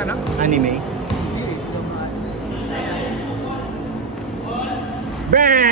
Ano? Anime. Bang!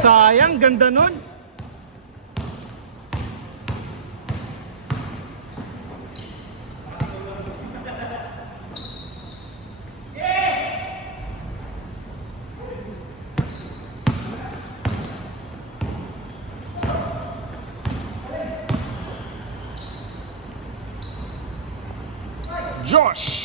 Sayang, ganda nun. Josh!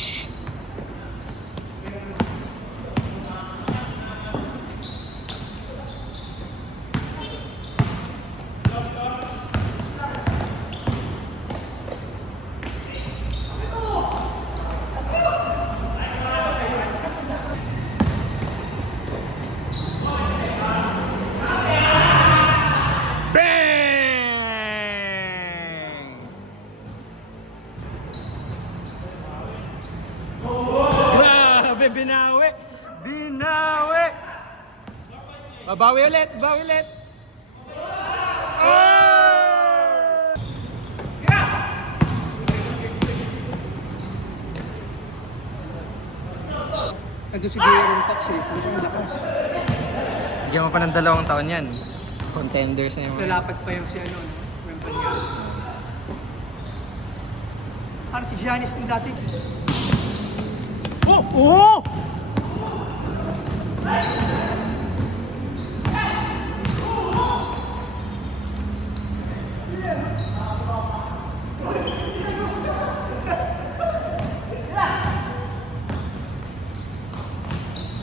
Binawi! Binawi! Babawi ulit! Babawi ulit! Oh! Ando si Aaron Fox eh. Saan pa lakas? Bigyan mo pa ng 2 taon yan. Contenders na yung... Lalapat pa yung si ano, Wembanyama. Parang si Giannis din dati. Oh! Oh!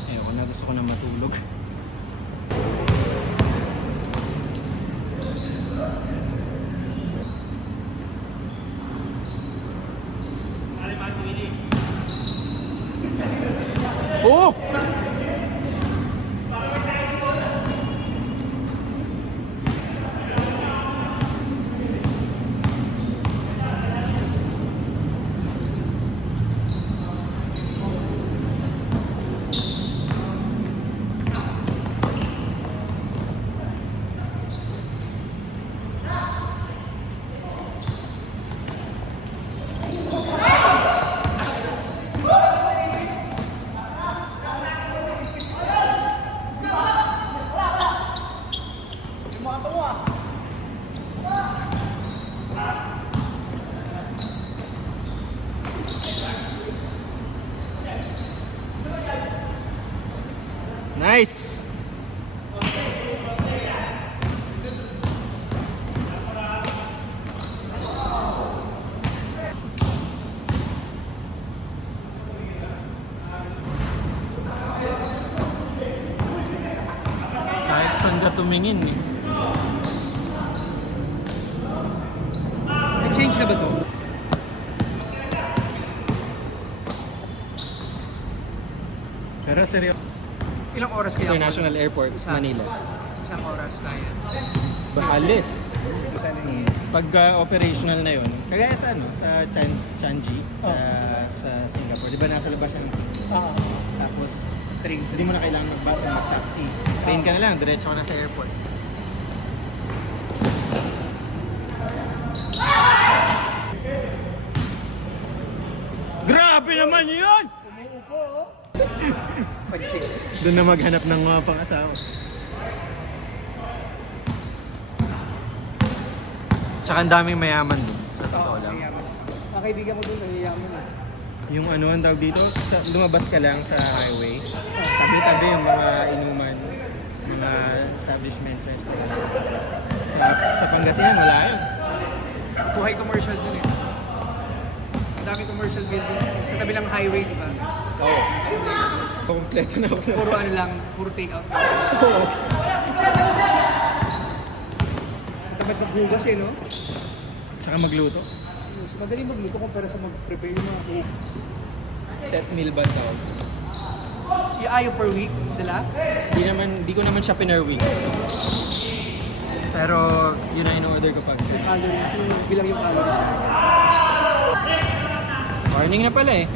Ayoko na, gusto ko na matulog. Oh! Nice! Kahit saan ka tumingin eh. Nag-change na ba to? Pero seryoso. Ilang oras kaya? International Airport, Manila. Isang oras kaya. Alis. Pag operational na yun, kagaya sa ano, sa Changi, sa Singapore. Di ba nasa labas siya ng Singapore? Tapos, hindi mo na kailangan mag-bus o mag-taxi. Train ka na lang, diretso ka na sa airport. Grabe naman yun! Umuupo oh. Doon na maghanap ng mga pang-asawa. Tsaka ang daming mayaman doon. Sa totoo lang. Mga kaibigan ko doon, nahiyaman eh. Yung ano ang tawag dito, lumabas ka lang sa highway. Tabi-tabi yung mga inuman, mga establishments, restaurants. Sa Pangasinan, wala yun. Buhay commercial dun eh. Ang daming commercial building. Sa tabi ng highway, di ba? Oo. Kompleto na ako. Puro ano lang, puro take out. Oo. Dapat maghugas eh, no? Tsaka magluto. Magaling magluto kumpara sa mag-prepare yung mga cake. Set meal ba tawag? Iayo per week, dala? Di ko naman siya pinerweek. Pero yun ang in-order ko pag. Calories, bilang yung calories. Morning na pala eh.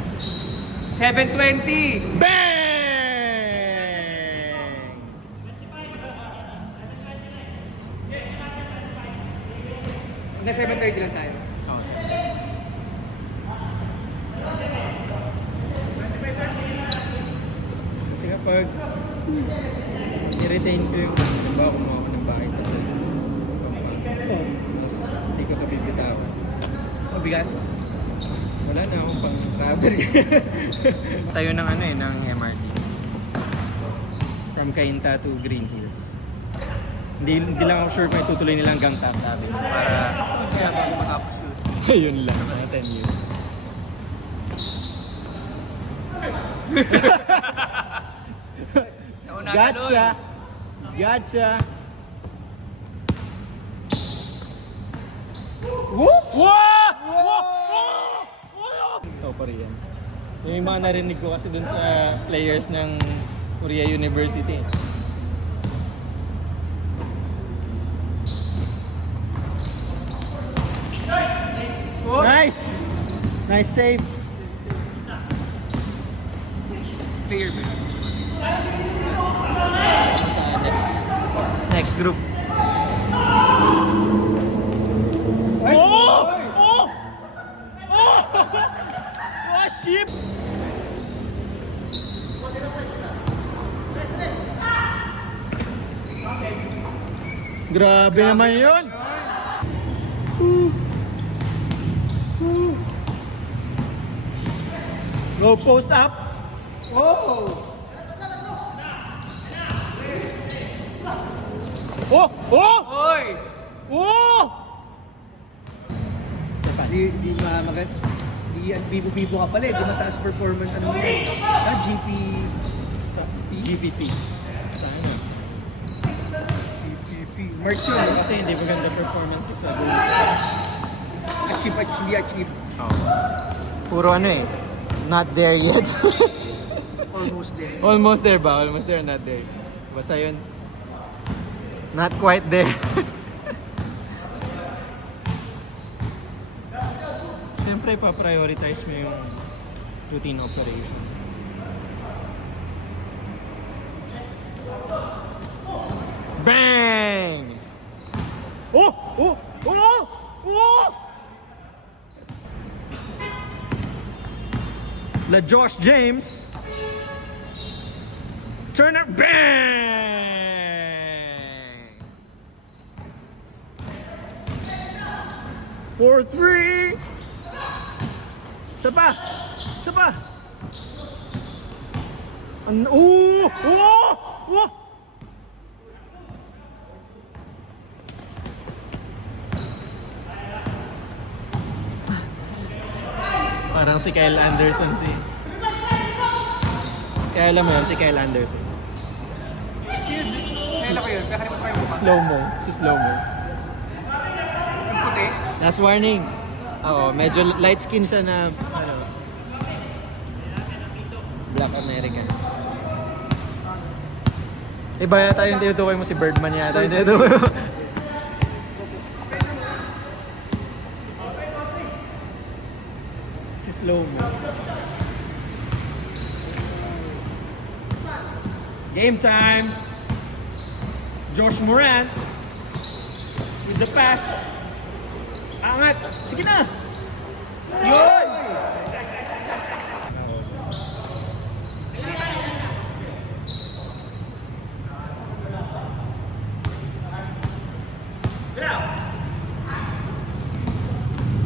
7:20! Bang! Hanggang 7:30 lang tayo. Oo, sige. Kasi kapag i-retain ko yung halimbawa kumuha ako ng bahay kasi mas hindi ko kabibitawan. Mabigat? Wala na akong pang travel. Tayo ng ano eh, ng MRT. From Cainta to Green Hills. Hindi lang ako sure kung itutuloy nila hanggang Top Avenue para Kaya bago matapos yun. ayun lang, mga 10 years. Nauna Gotcha! Gotcha! Whoop! Whoa! Oh, Korean. Yung mga narinig ko kasi dun sa players ng Korea University. Oh! Nice! Nice save! Player ba? Sa next group. Ay! Oh! Ay! Oh! Oh! Oh, shit! Grabe naman yun! Go post up! Oh! Oh! Oh! Oy! Oh! Di magand. Di bibo-bibo ka pala eh. Di mataas performance ano mo eh. GP. Sa GPP. Sana. GP. March yun. no? Kasi hindi maganda performance ko sa goals. Hindi achieve. Puro ano eh. Not there yet. Almost there. Almost there ba? Almost there, not there. Basta yun. Not quite there. Siyempre, pa-prioritize mo yung routine operation. Bang! Oh! Oh! Oh! Oh! La Josh James. Turner. Bang! 4-3. Isa pa. Isa pa. Oh! Oh! Oh! Parang si Kyle Anderson si... Kaya alam mo yun, si Kyle Anderson. Kailan ko yun? Kaya kalimutan ko yung mukha. Slow-mo. Si slow-mo. Yung puti. Last warning. Oo, medyo light skin siya na... Ano, Black American. Iba yata yung tinutukoy mo si Birdman yata. Yung tinutukoy mo. Si slow-mo. Game time! Josh Morant with the pass. Angat! Sige na! Yun!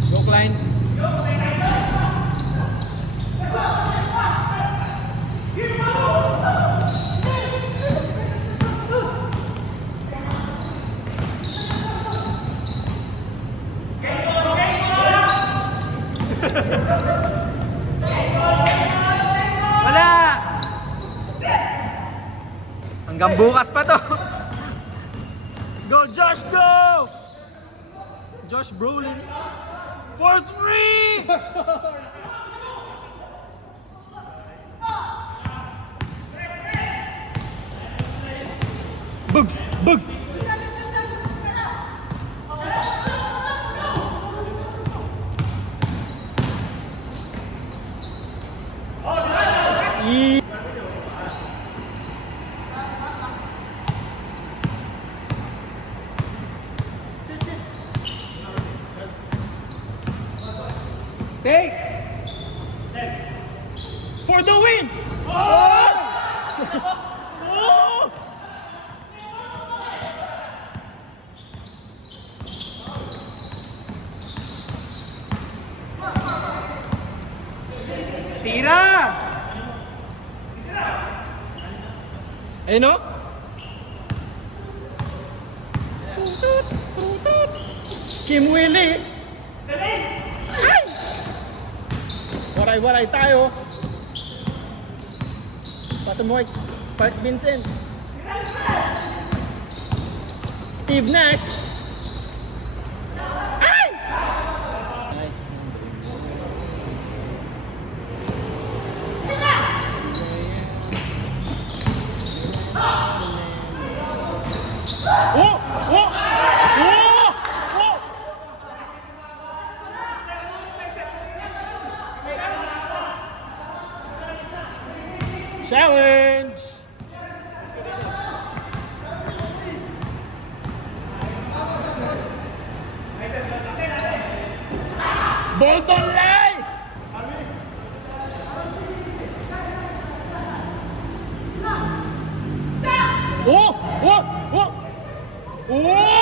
Go Klein! Hanggang bukas pa to. Go Josh, go! Josh Brolin. For 3! Bugs! Bugs! Take! For the win! Oh! Oh! Tira! Eh no? Kim Willie! Ay! Waray-waray tayo! Pasamoy! Park Vincent! Steve Nash! Ay! Nice. Oh! Oh! Oh! Oh! Challenge! Bolton Lay! Oh! Oh! Oh! Oh!